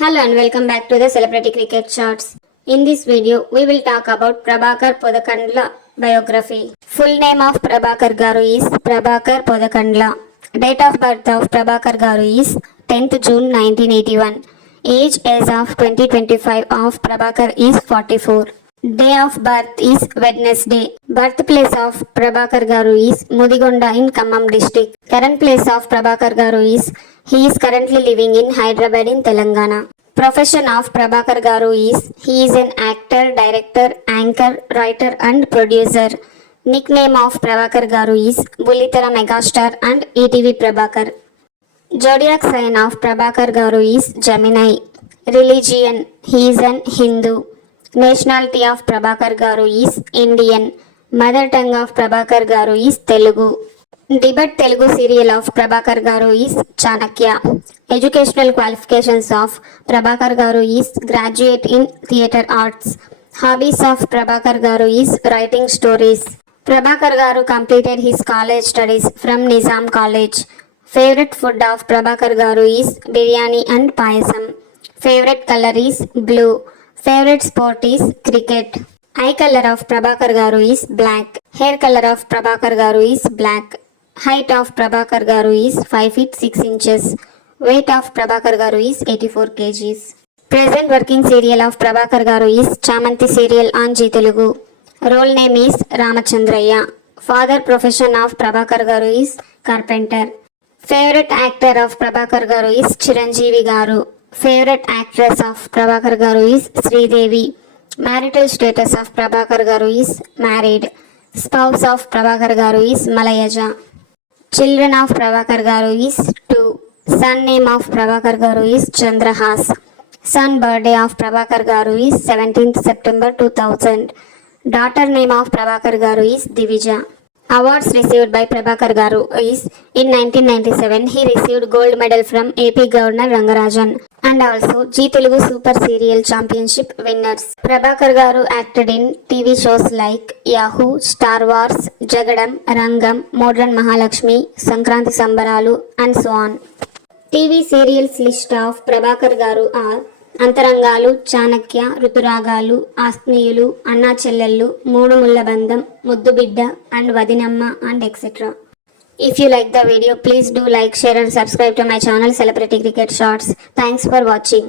Hello and welcome back to the Celebrity Cricket Charts. In this video, we will talk about Prabhakar Podakandla biography. Full name of Prabhakar Garu is Prabhakar Podakandla. Date of birth of Prabhakar Garu is 10th June 1981. Age as of 2025 of Prabhakar is 44. Day of birth is Wednesday. Birthplace of Prabhakar Garu is Mudigonda in Khammam district. Current place of Prabhakar Garu is he is currently living in Hyderabad in Telangana. Profession of Prabhakar Garu is he is an actor, director, anchor, writer and producer. Nickname of Prabhakar Garu is Bullitara Megastar and ETV Prabhakar. Zodiac sign of Prabhakar Garu is Gemini. Religion he is an Hindu. Nationality of Prabhakar Garu is Indian. Mother tongue of Prabhakar Garu is Telugu. Debut Telugu serial of Prabhakar Garu is Chanakya. Educational qualifications of Prabhakar Garu is graduate in theatre arts. Hobbies of Prabhakar Garu is writing stories. Prabhakar Garu completed his college studies from Nizam College. Favorite food of Prabhakar Garu is biryani and payasam. Favorite color is blue. Favorite sport is cricket. Eye color of Prabhakar Garu is black. Hair color of Prabhakar Garu is black. Height of Prabhakar Garu is 5 feet 6 inches. Weight of Prabhakar Garu is 84 kgs. Present working serial of Prabhakar Garu is Chamanti serial on Zee Telugu. Role name is Ramachandraya. Father profession of Prabhakar Garu is carpenter. Favorite actor of Prabhakar Garu is Chiranjeevi Garu. Favorite actress of Prabhakar Garu is Sridevi. Marital status of Prabhakar Garu is married. Spouse of Prabhakar Garu is Malayaja. Children of Prabhakar Garu is 2. Son name of Prabhakar Garu is Chandrahas. Son birthday of Prabhakar Garu is 17th September 2000. Daughter name of Prabhakar Garu is Divija. Awards received by Prabhakar Garu is in 1997 he received gold medal from AP Governor Rangarajan and also Zee Telugu Super Serial Championship winners. Prabhakar Garu acted in TV shows like Yahoo, Star Wars, Jagadam, Rangam, Modern Mahalakshmi, Sankranti Sambaralu and so on. TV serials list of Prabhakar Garu are అంతరంగాలు, Chanakya, Ruturagalu, ఆత్మీయులు, అన్నా చెల్లెళ్ళు, మూడు ముళ్ళ బంధం, ముద్దు Bidda and Vadinamma and etcetera. If you like the video, please do like, share and subscribe to my channel Celebrity Cricket Shots. Thanks for watching.